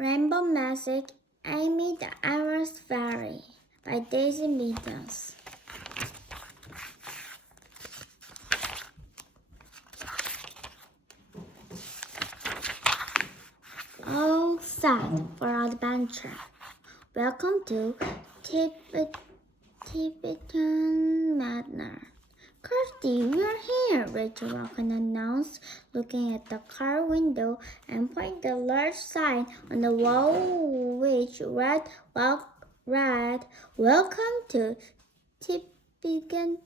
Rainbow Magic, Amy the Iris Fairy by Daisy Meadows. All set for adventure. Welcome to Tibetan Manor. Kirsty, we're here, Rachel Walken announced, looking at the car window and pointing the large sign on the wall which read, Welcome to Tibetan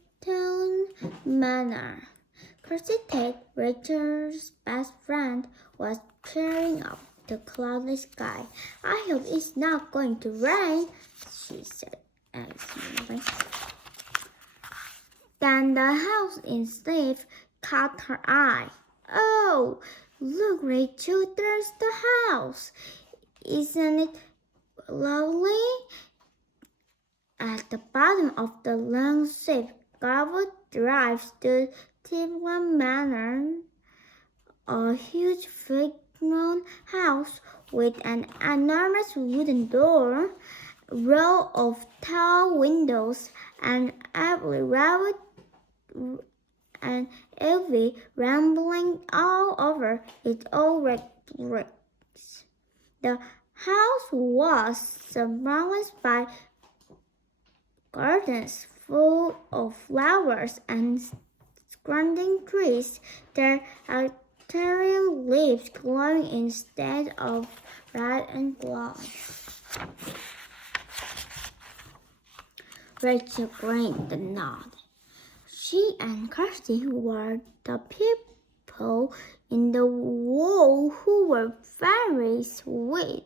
Manor. Kirsty Tate, Rachel's best friend, was peering up the cloudy sky. I hope it's not going to rain, she said. Then the house in Steve caught her eye. Oh, look, Rachel, there's the house. Isn't it lovely? At the bottom of the long straight gravel drive stood Tibetan Manor, a huge brick-grown house with an enormous wooden door, row of tall windows, and every rambling all over it, all red bricks. The house was surrounded by gardens full of flowers and scrambling trees, their arterial leaves glowing instead of red and gold. Rachel grinned and nodded. She and Kirsty were the people in the wall who were friends with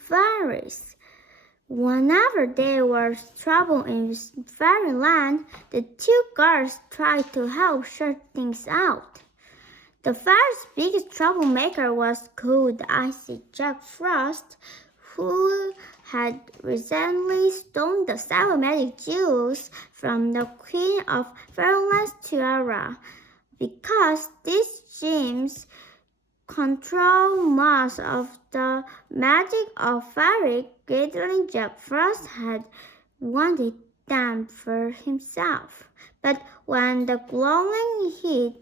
fairies. Whenever there was trouble in fairyland, the two girls tried to help sort things out. The fairy's biggest troublemaker was cold, icy Jack Frost, who had recently stolen the 7 magic jewels from the Queen of Fairyland's tiara. Because these gems control most of the magic of fairy gathering, Jack Frost had wanted them for himself. But when the glowing heat,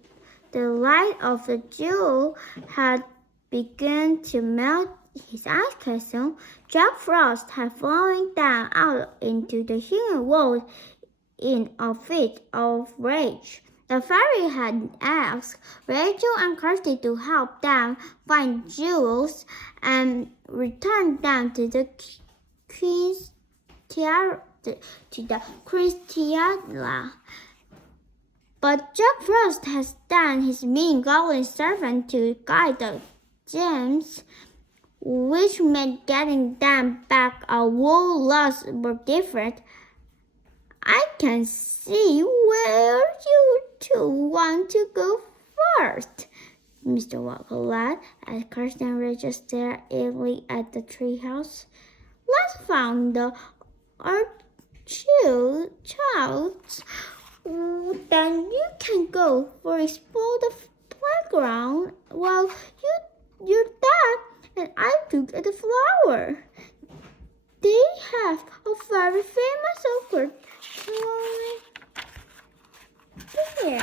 the light of the jewel, had begun to melt his ice castle, Jack Frost had fallen down out into the human world in a fit of rage. The fairy had asked Rachel and Kirsty to help them find jewels and return them to the Queen's tiara. But Jack Frost had sent his mean goblin servant to guide the gems, which made getting them back a whole lot more different. I can see where you two want to go first, Mr. Walker laughed as Kirsty and Rachel stared eagerly at the treehouse. Let's find the childs. Then you can go for explore the playground while your dad and I look at the flower. They have a very famous awkward there.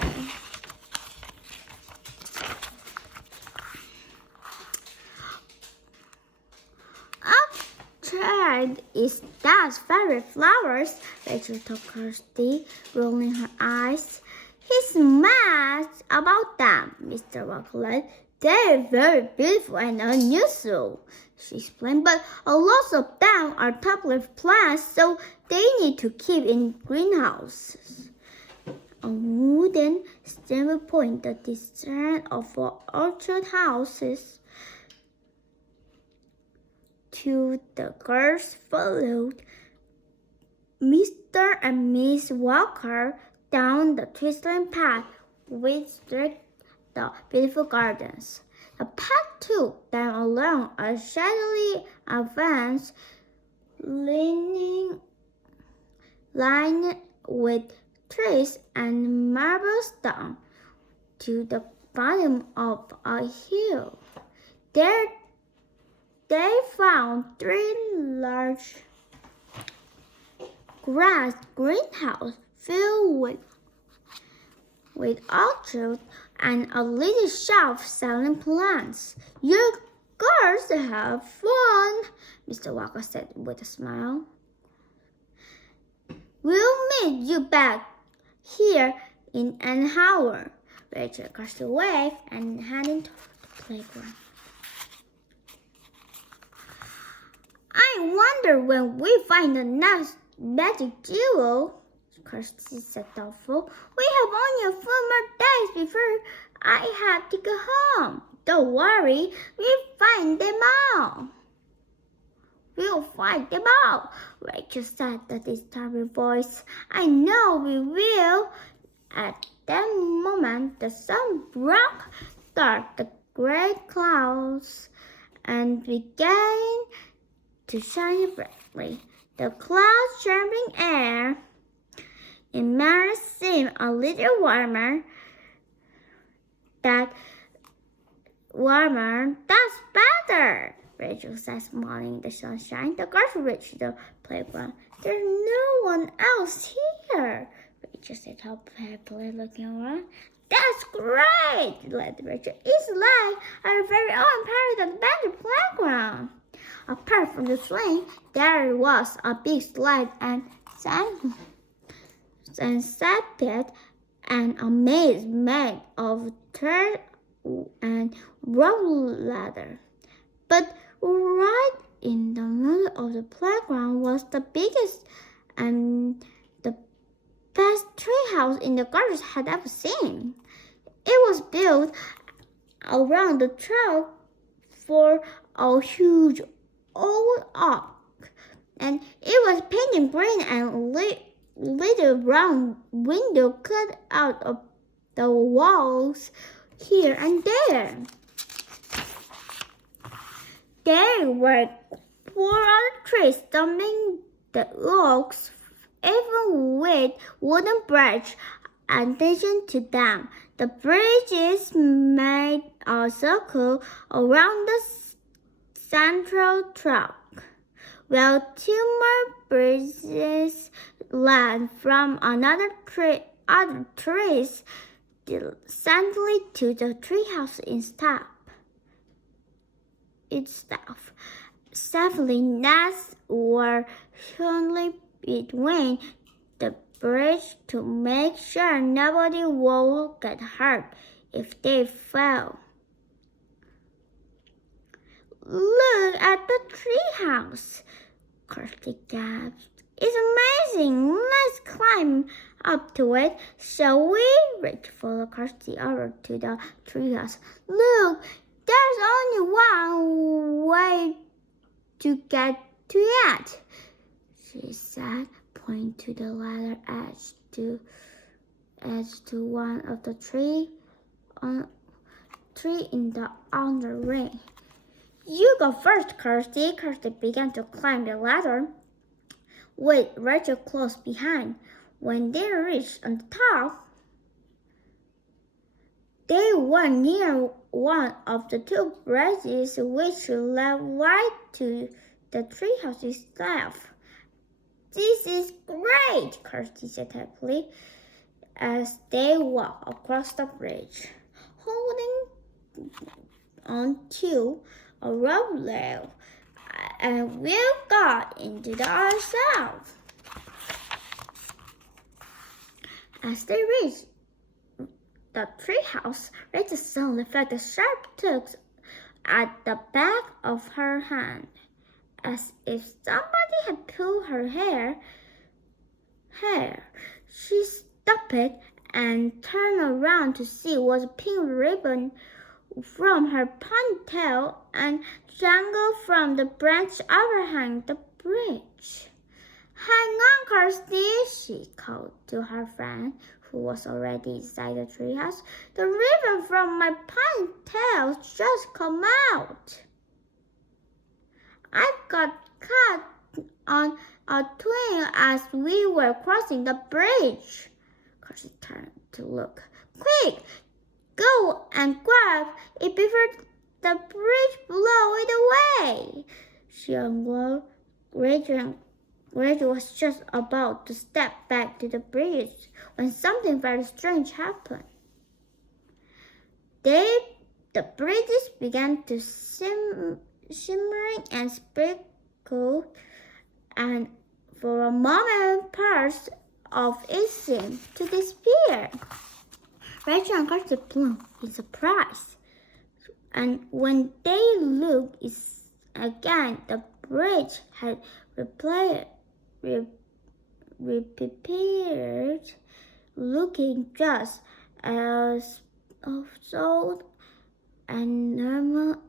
Outside is Dad's favorite flowers, Rachel told Kirsty, rolling her eyes. He's mad about them, Mr. Walker. They're very beautiful and unusual, she explained, but a lot of them are toddler plants, so they need to keep in greenhouses. A wooden stand point the distance of 4 orchard houses. Two the girls followed Mr. and Miss Walker down the twisting path which led the beautiful gardens. The path took them along a shadowy advance lined with trees and marble stone to the bottom of a hill. There they found 3 large grass greenhouses filled with orchards and a little shop selling plants. "You girls have fun," Mr. Walker said with a smile. "We'll meet you back here in an hour." Rachel and Kirsty waved and headed toward the playground. "I wonder when we find the next magic jewel," Kirsty said thoughtful. "We have only a few more days before I have to go home." "Don't worry, we'll find them all." "We'll find them all," Rachel said in a disturbed voice. "I know we will." At that moment, the sun broke dark the gray clouds and began to shine brightly. The clouds churned air. It made it seem a little warmer. That's better," Rachel said, smiling in the sunshine. The girls reached the playground. "There's no one else here," Rachel said, happily looking around. "That's great," said Rachel. "It's like our very own private adventure playground." Apart from the swing, there was a big slide and sandpit and a maze made of thread and rope ladder. But right in the middle of the playground was the biggest and the best treehouse in the gardens had ever seen. It was built around the track for a huge old oak, and it was painted green and little round windows cut out of the walls here and there. There were 4 other trees stumping the oaks, even with wooden bridge attached to them. The bridges made a circle around the central trunk, while 2 more bridges led from other trees directly to the treehouse itself. Safely nests were hung between the bridge to make sure nobody would get hurt if they fell. "Look at the treehouse," Kirsty gasped. "It's amazing. Let's climb up to it, shall we?" Rachel followed Kirsty over to the treehouse. "Look, there's only one way to get to it," she said, pointing to the ladder edge to one of the tree in the outer ring. "You go first, Kirsty." Kirsty began to climb the ladder, with Rachel close behind. When they reached on the top, they were near one of the 2 bridges which led right to the treehouse itself. "This is great," Kirsty said happily as they walked across the bridge, holding on to a rope rail, and we got into the other side. As they reached the treehouse, Rachel suddenly felt a sharp tug at the back of her hand, as if somebody had pulled her hair. She stopped and turned around to see was a pink ribbon from her ponytail and dangled from the branch overhanging the bridge. "Hang on, Kirsty," she called to her friend, who was already inside the treehouse. "The ribbon from my ponytail just come out. I got caught on a twig as we were crossing the bridge." Kirsty turned to look. "Quick, Go and grab it before the bridge blow it away. She unrolled. Rachel was just about to step back to the bridge when something very strange happened. The bridges began to shimmering and sparkle, and for a moment parts of it seemed to disappear. Rachel and Kirsty blinked in surprise, and when they looked again, the bridge had reappeared, looking just as soft and normal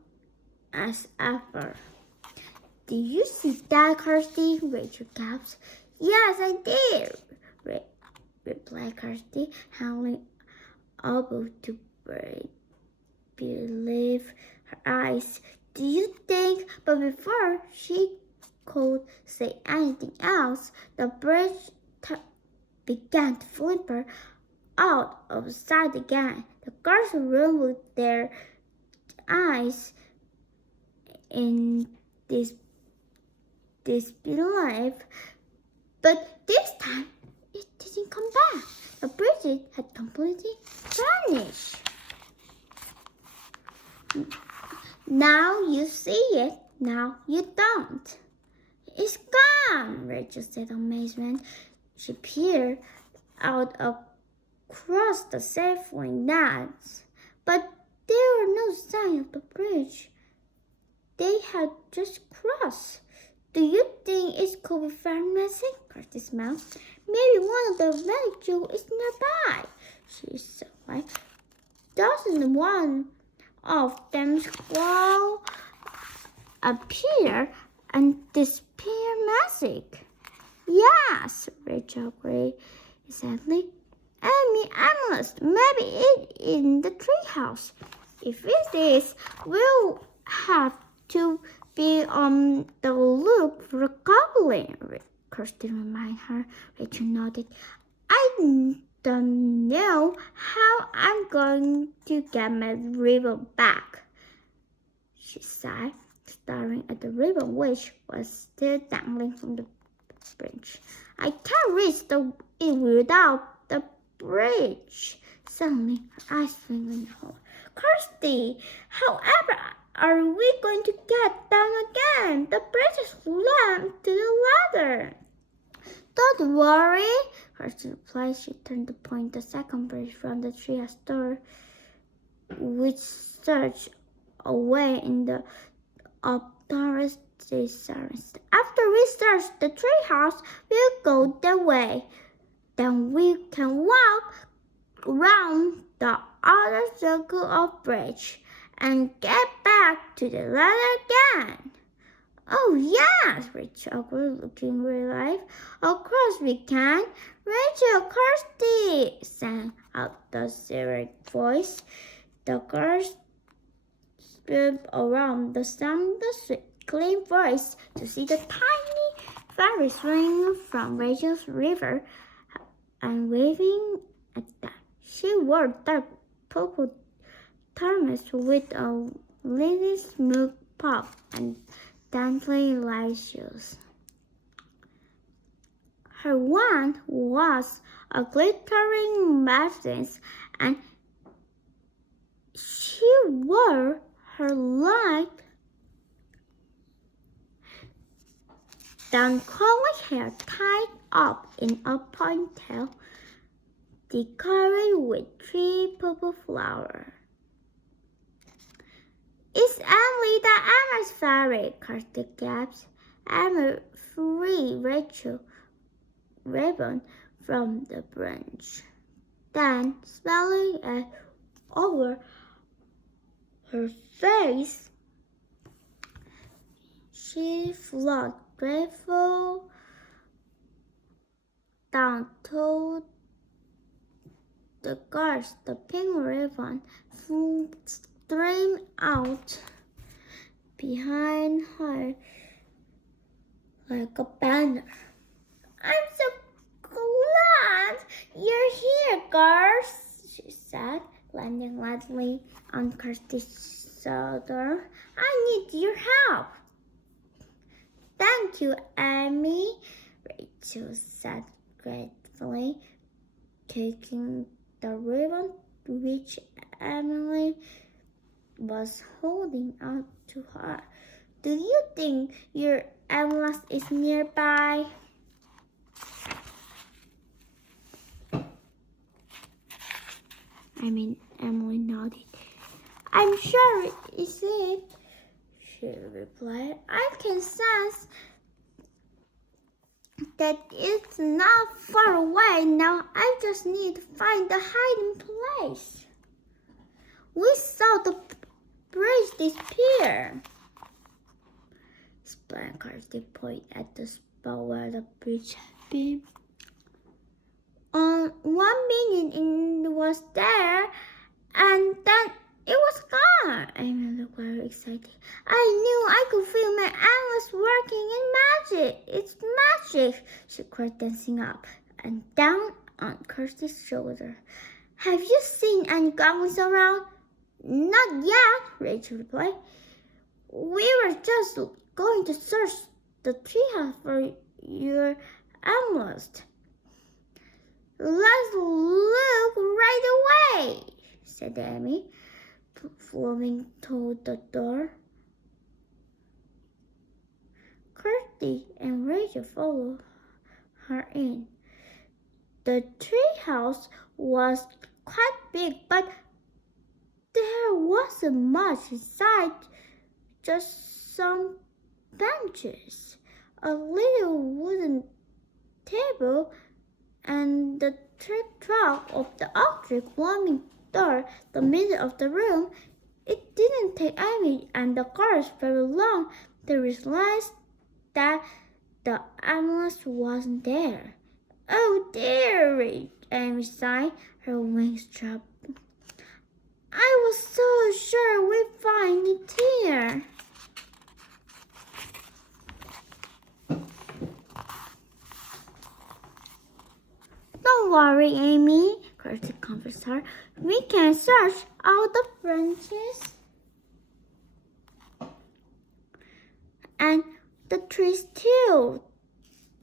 as ever. Did you see that, Kirsty? Rachel gasped. Yes, I did, replied Kirsty, howling, able to believe her eyes. Do you think? But before she could say anything else, the bridge began to flicker out of sight again. The girls rolled their eyes in disbelief, but this time it didn't come back. The bridge had completely vanished. Now you see it, now you don't. It's gone, Rachel said in amazement. She peered out across the saffron nets, but there were no signs of the bridge they had just crossed. Do you think it could be very messy? Kirsty smiled. Maybe one of the villagers is nearby, she said. Doesn't one of them squall appear and disappear magic? Yes, Rachel agreed sadly. Amethyst, maybe it in the treehouse. If it is, we'll have to be on the look for a goblin, Kirsty reminded her. Rachel nodded. I don't know how I'm going to get my ribbon back, she sighed, staring at the ribbon which was still dangling from the bridge. I can't reach it without the bridge. Suddenly, her eyes filled with horror. Kirsty, however are we going to get down again? The bridge is clamped to the ladder. Don't worry, Kirsty replied. She turned to point the second bridge from the treehouse door, which stretched away in the outdoors silence. After we search the treehouse, we'll go that way. Then we can walk around the other circle of bridge and get back to the ladder again. Oh, yes, Rachel agreed, looking relieved. Of course we can. Rachel, Kirsty, sang out the silvery voice. The girls spun around the sound of the sweet, clean voice to see the tiny fairy swing from Rachel's river and waving at them. She wore dark purple thermos with a little smooth pop and daintily light shoes. Her wand was a glittering amethyst, and she wore her light down curly hair tied up in a ponytail decorated with 3 purple flowers. It's Emily the Amethyst Fairy, Kirsty gasped. Emily freed Rachel ribbon from the branch. Then, smiling over her face, she flung grateful down to the guards. The pink ribbon streamed out behind her like a banner. I'm so glad you're here, girls, she said, landing lightly on Kirsty's shoulder. I need your help. Thank you, Amy, Rachel said gratefully, taking the ribbon which Emily was holding out to her. Do you think your Amethyst is nearby? Emily nodded. I'm sure it's it, she replied. I can sense that it's not far away now. I just need to find the hiding place. We saw the bridge disappear. Explained Kirsty, pointed at the spot where the bridge had been. 1 minute it was there, and then it was gone. Amy looked very excited. I knew I could feel my Amethyst working in magic. It's magic, she cried, dancing up and down on Kirsty's shoulder. Have you seen any goblins around? Not yet, Rachel replied. We were just going to search the treehouse for your Amethyst. Let's look right away, said Amy, flowing toward the door. Kirsty and Rachel followed her in. The treehouse was quite big, but there wasn't much inside, just some benches, a little wooden table, and the trunk of the oak tree blooming door, the middle of the room. It didn't take Amy and the girls very long to realize that the Amethyst wasn't there. Oh dear, Amy sighed, her wings dropped. I was so sure we'd find it here. Don't worry, Amy, Kirsty comforted her. We can search all the branches and the trees too.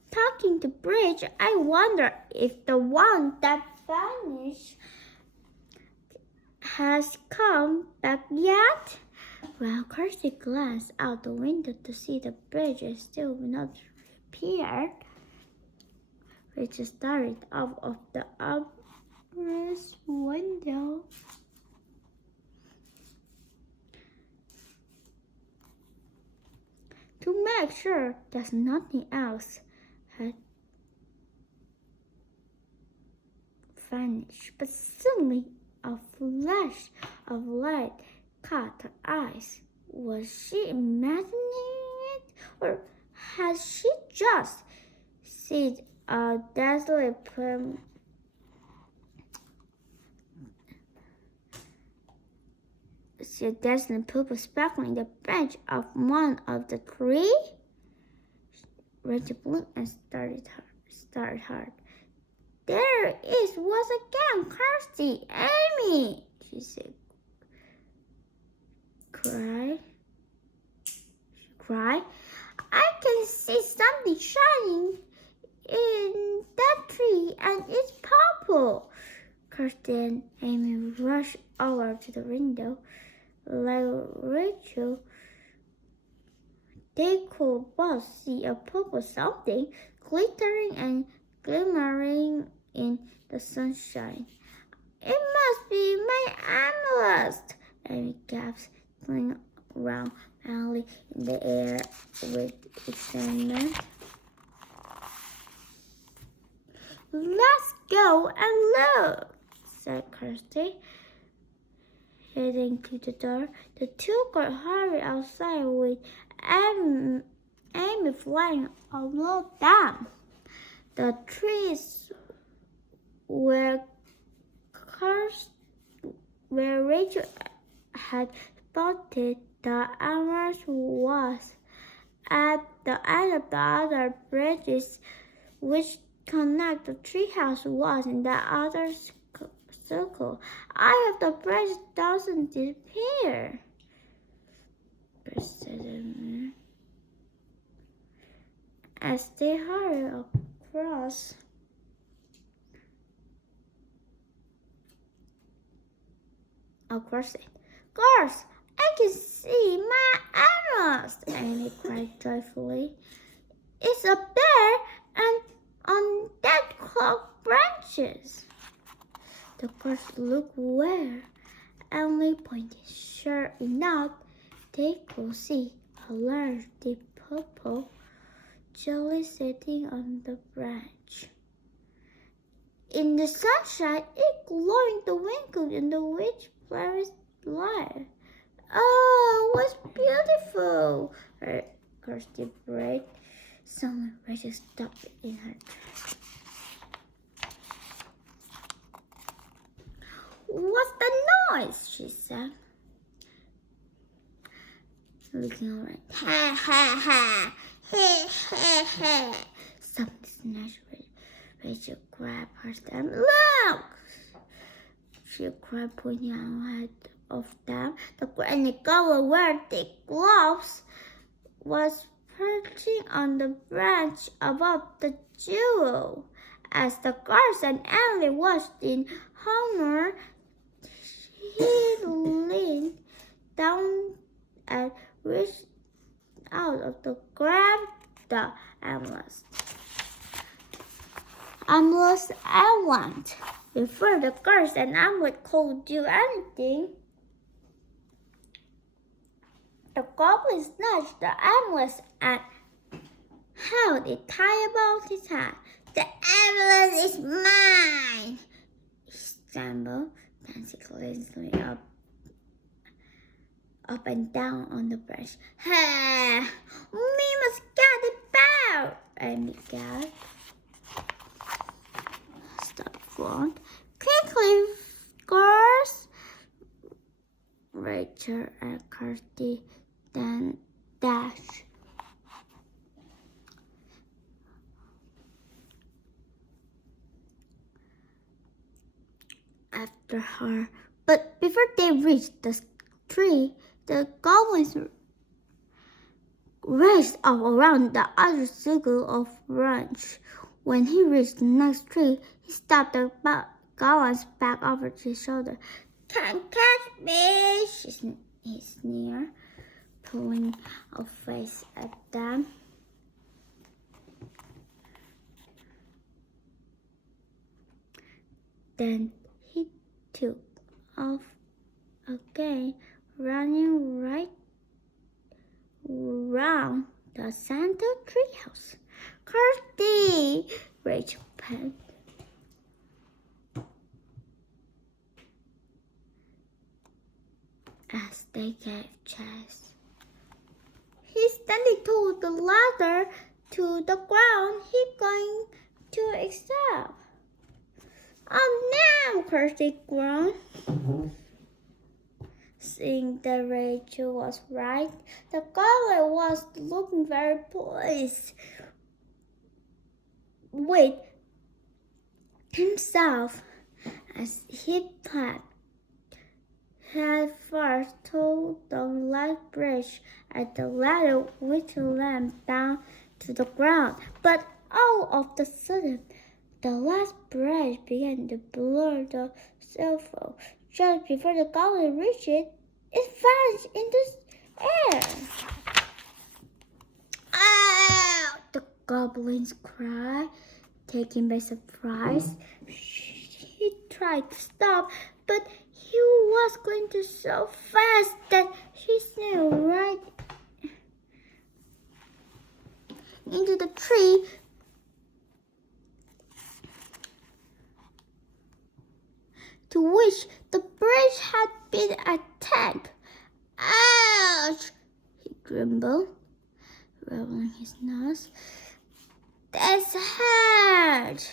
Talking to Bridge, I wonder if the one that vanished has come back yet? Well, Kirsty glanced out the window to see the bridge still not appeared. Rachel started out of the upstairs window. To make sure that nothing else had vanished, but suddenly a flash of light caught her eyes. Was she imagining it, or had she just seen a dazzling purple sparkling the branch of one of the trees? Rachel blinked and started hard. There it was again, Kirsty, Amy, she said. Cried. I can see something shining in that tree, and it's purple. Kirsty and Amy rushed over to the window. Like Rachel, they could both see a purple something glittering and glimmering in the sunshine. It must be my Amethyst, Amy gasped, flying around madly in the air with excitement. Let's go and look, said Kirsty, heading to the door. The two girls hurried outside with Amy flying along them. The trees where Rachel had spotted the Amethyst was at the end of the other bridges which connect the treehouse was in the other circle. I hope the bridge doesn't disappear. As they hurry across. It. Girls, I can see my Amethyst, Amy cried joyfully. It's up there and on that clock branches. The girls looked where Emily pointed. Sure enough, they could see a large deep purple jelly sitting on the branch. In the sunshine, it glowed in the twinkle in the witch fairy's light. Oh, what's beautiful! Her thirsty breath. Suddenly, Rachel stopped in her tracks. What's the noise? She said, looking around. Ha ha ha! He he he! Something snatched Rachel grabbed her stem. Look! She cried, pointing ahead of them. The granny goblin wearing thick gloves was perching on the branch above the jewel. As the guards and Emily watched in horror, he leaned down and reached out of the grab the amethyst. Amethyst I want. Before the guards and Emily could do anything, the goblin snatched the amethyst and held it tight above his head. The amethyst is mine! He stumbled, dancing lazily up and down on the branch. Ha! We must get it back! Amy gasped. Stop front. Quickly, girls! Rachel and Kirsty then dashed. After her, but before they reached the tree, the goblins raced all around the other circle of branch. When he reached the next tree, he stopped the goblins back over his shoulder. Can't catch me, he sneered, pulling a face at them. Then he took off again, running right round the center treehouse. Kirsty! Rachel panted. As they gave chase. He standing toward the ladder to the ground. He going to excel. Oh no! Kirsty groaned. Seeing that Rachel was right, the goblin was looking very pleased with himself as he climbed head first to the light bridge at the ladder which led down to the ground. But all of a sudden, the last bridge began to blur the silver. Just before the goblin reached it, it vanished in the air. Ah! The goblins cried, taken by surprise. He tried to stop, but he was going to so fast that he snailed right into the tree. To which the bridge had been attacked. Ouch! He grumbled, rubbing his nose. That's hard.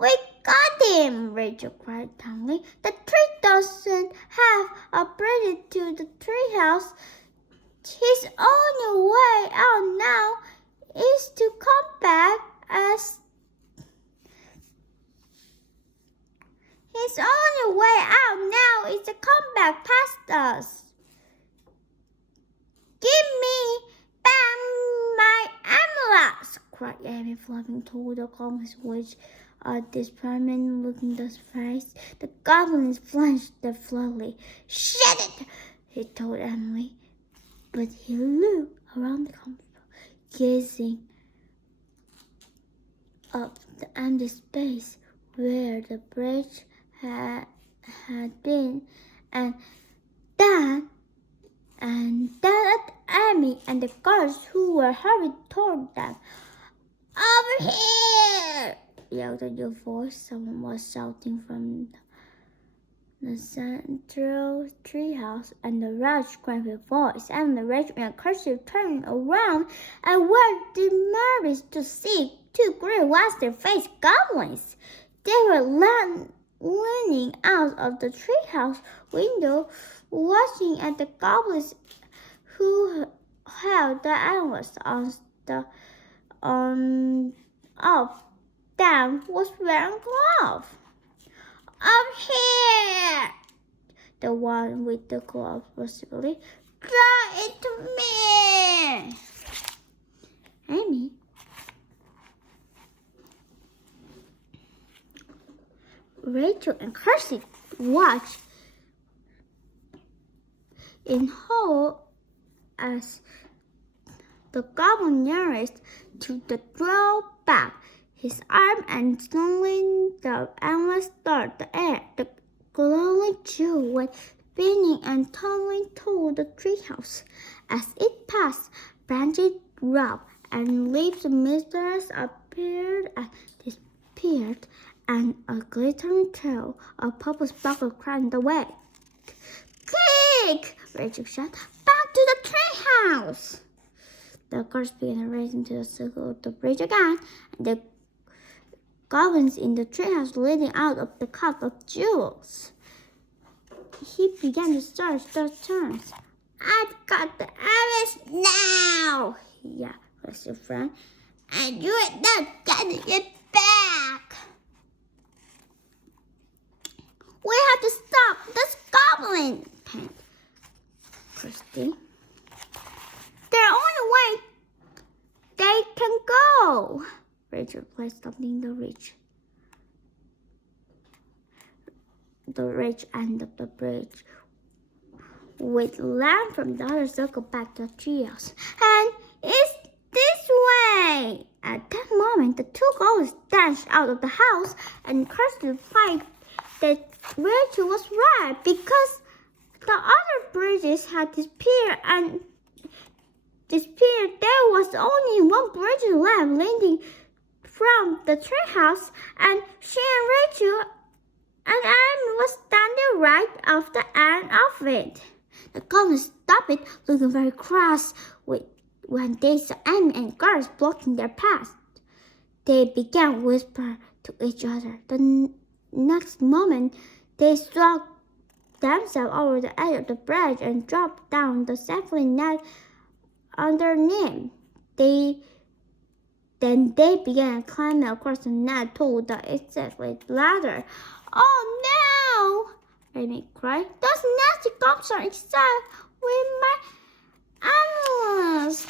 We got him, Rachel cried calmly. The tree doesn't have a bridge to the treehouse. His only way out now is to come back as His only way out now is to come back past us. Give me back my amethyst, cried Amy, flying toward the goblins, which at this moment looking at his face. The goblins flinched flatly. Shut it, he told Emily. But he looked around the campfire, gazing up the empty space where the bridge had been, and then at Amy and the guards who were hurried toward them. Over here! Yelled a new voice. Someone was shouting from the central treehouse, and the red screaming voice and the rage and cursive turned around and were demoralized to see two green western-faced goblins. They were leaning out of the treehouse window, watching at the goblins who held the animals of them was wearing gloves. Up here! The one with the glove possibly. Draw it to me! Amy. Rachel and Kirsty watched in horror as the goblin nearest to the draw back his arm and suddenly the animal started the air. The glowing jewel went spinning and tumbling toward the treehouse. As it passed, branches dropped and leaves mysterious appeared and disappeared, and a glittering trail of purple sparkle climbed the way. Quick! Rachel shouted. Back to the treehouse! The guards began racing to the circle of the bridge again, and the goblins in the treehouse leading out of the cup of jewels. He began to search the turns. I've got the amethyst now! He yelled to his friend. And you are not getting it back! We have to stop this goblin, panted Kirsty. Their only way they can go. Rachel placed something in the ridge end of the bridge, with land from the other circle back to the treehouse. And it's this way! At that moment, the two goblins dashed out of the house, and Kirsty replied that Rachel was right because the other bridges had disappeared and there was only one bridge left leading from the treehouse, and she and Rachel and Amy was standing right off the end of it. The goblins stopped it, looking very cross when they saw Amy and guards blocking their path. They began whispering to each other. The next moment, they struck themselves over the edge of the bridge and dropped down the safety net underneath. Then they began climbing across the net toward the exit ladder. Oh no! Amy cried. Those nasty goblins are inside with my animals.